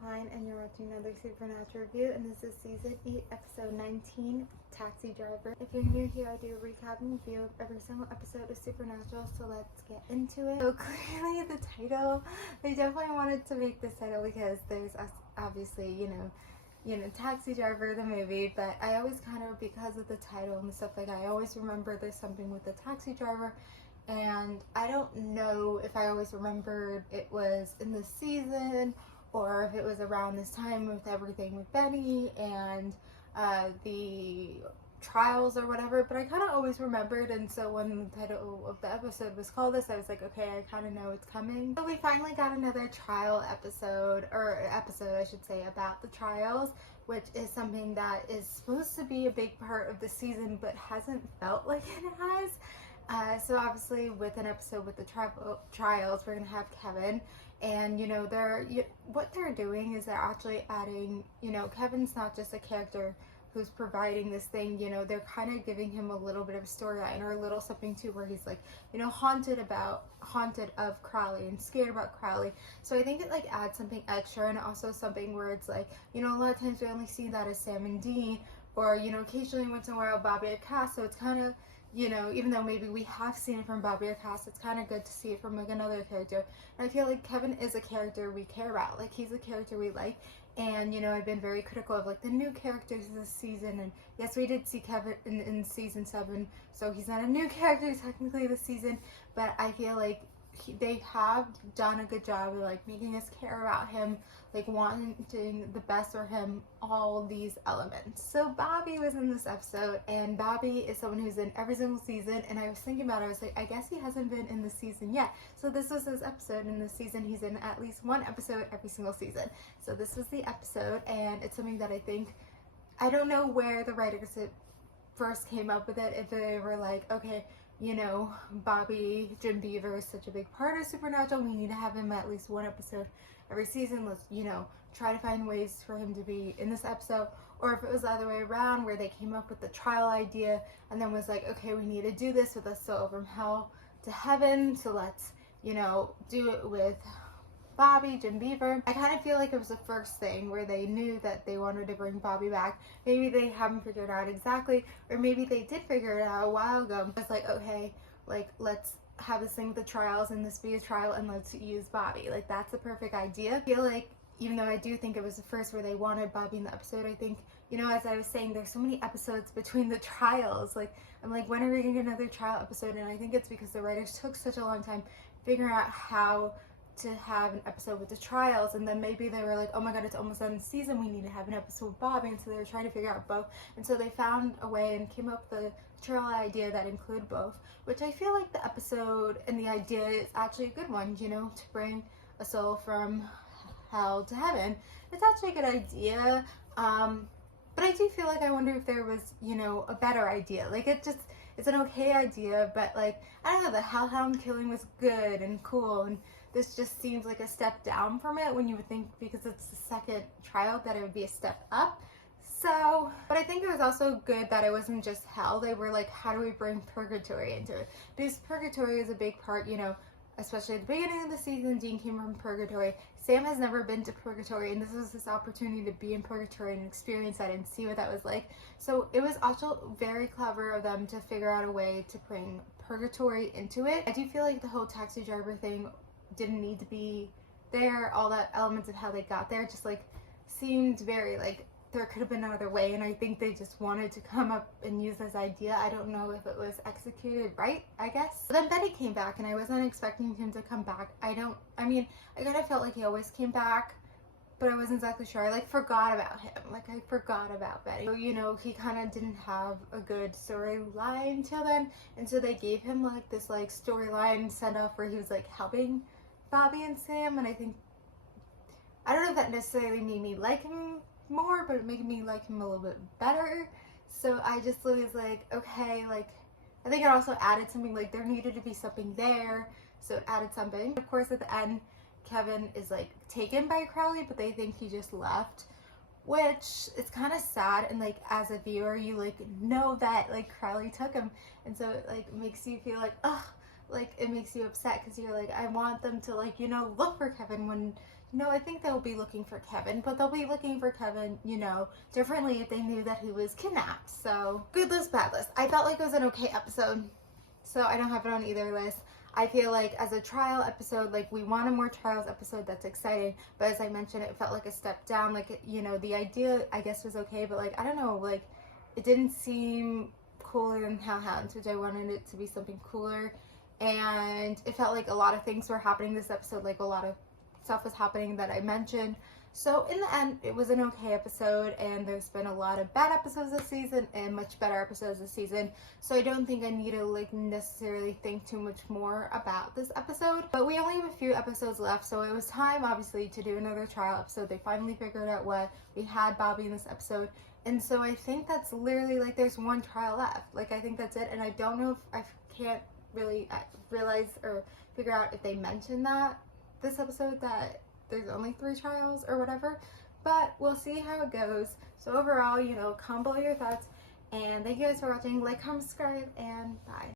Klein, and you're watching another Supernatural review, and this is Season 8, Episode 19, Taxi Driver. If you're new here, I do a recap and review of every single episode of Supernatural, so let's get into it. So clearly the title, they definitely wanted to make this title because there's obviously, you know, Taxi Driver, the movie, but I always kind of, because of the title and stuff like that, I always remember there's something with the taxi driver. And I don't know if I always remembered it was in this season or if it was around this time with everything with Benny and the trials or whatever, but I kind of always remembered. And so when the title of the episode was called this, I was like, okay, I kind of know it's coming. So we finally got another trial episode, or episode I should say, about the trials, which is something that is supposed to be a big part of the season but hasn't felt like it has. So obviously with an episode with the trials, we're going to have Kevin, and what they're doing is they're actually adding, Kevin's not just a character who's providing this thing, they're kind of giving him a little bit of a storyline or a little something too, where he's like, haunted of Crowley and scared about Crowley. So I think it like adds something extra, and also something where it's like, a lot of times we only see that as Sam and Dean, or occasionally once in a while Bobby or Cass, so it's kind of, even though maybe we have seen it from Bobby or Cass, it's kind of good to see it from like another character. And I feel like Kevin is a character we care about. Like, he's a character we like. And, I've been very critical of like the new characters this season. And yes, we did see Kevin in season 7. So he's not a new character technically this season. But I feel like they have done a good job of like making us care about him, like wanting the best for him, all these elements. So Bobby was in this episode, and Bobby is someone who's in every single season, and I was thinking about it, I was like, I guess he hasn't been in the season yet. So this was his episode in this season. He's in at least one episode every single season. So this was the episode, and it's something that I don't know where the writers first came up with it, if they were like, okay, Bobby, Jim Beaver is such a big part of Supernatural, we need to have him at least one episode every season, let's, try to find ways for him to be in this episode. Or if it was the other way around, where they came up with the trial idea and then was like, okay, we need to do this with us, so from hell to heaven, so let's, do it with Bobby, Jim Beaver. I kind of feel like it was the first thing where they knew that they wanted to bring Bobby back. Maybe they haven't figured out exactly, or maybe they did figure it out a while ago. It's like, okay, like, let's have this thing with the trials and this be a trial, and let's use Bobby. Like, that's the perfect idea. I feel like, even though I do think it was the first where they wanted Bobby in the episode, I think, as I was saying, there's so many episodes between the trials. Like, I'm like, when are we going to get another trial episode? And I think it's because the writers took such a long time figuring out how to have an episode with the trials, and then maybe they were like, oh my god, it's almost done the season, we need to have an episode with Bobby, and so they were trying to figure out both, and so they found a way and came up with a trial idea that included both, which I feel like the episode and the idea is actually a good one, to bring a soul from hell to heaven. It's actually a good idea, but I do feel like I wonder if there was, a better idea. Like, it's an okay idea, but like, I don't know, the Hellhound killing was good and cool, and this just seems like a step down from it, when you would think, because it's the second trial, that it would be a step up. So, but I think it was also good that it wasn't just hell. They were like, how do we bring purgatory into it? Because purgatory is a big part, especially at the beginning of the season, Dean came from purgatory. Sam has never been to purgatory, and this was this opportunity to be in purgatory and experience that and see what that was like. So it was also very clever of them to figure out a way to bring purgatory into it. I do feel like the whole taxi driver thing didn't need to be there. All the elements of how they got there just like seemed very like there could have been another way, and I think they just wanted to come up and use this idea. I don't know if it was executed right, I guess. But then Benny came back, and I wasn't expecting him to come back. I kind of felt like he always came back, but I wasn't exactly sure. I forgot about him. I forgot about Benny. So, he kind of didn't have a good storyline till then, and so they gave him like this like storyline send off where he was like helping Bobby and Sam, and I don't know if that necessarily made me like him more, but it made me like him a little bit better. So I just was like, okay, like, I think it also added something, like there needed to be something there, so it added something. Of course, at the end, Kevin is like taken by Crowley, but they think he just left, which is kind of sad, and like as a viewer, you like know that like Crowley took him, and so it like makes you feel like, ugh, like it makes you upset, because you're like, I want them to like, look for Kevin when no, I think they'll be looking for Kevin, but they'll be looking for Kevin, you know, differently if they knew that he was kidnapped. So, good list, bad list. I felt like it was an okay episode, so I don't have it on either list. I feel like as a trial episode, like we want a more trials episode that's exciting, but as I mentioned, it felt like a step down. Like, you know, the idea, I guess, was okay, but like, I don't know, like, it didn't seem cooler than Hellhounds, which I wanted it to be something cooler. And it felt like a lot of things were happening this episode, like a lot of stuff was happening that I mentioned. So in the end, it was an okay episode, and there's been a lot of bad episodes this season and much better episodes this season. So I don't think I need to like necessarily think too much more about this episode. But we only have a few episodes left, so it was time obviously to do another trial episode. They finally figured out what we had Bobby in this episode. And so I think that's literally like there's one trial left. Like I think that's it, and I don't know if I can't really realize or figure out if they mentioned that this episode that there's only 3 trials or whatever, but we'll see how it goes. So overall, you know, comment below your thoughts, and thank you guys for watching. Like, comment, subscribe, and bye.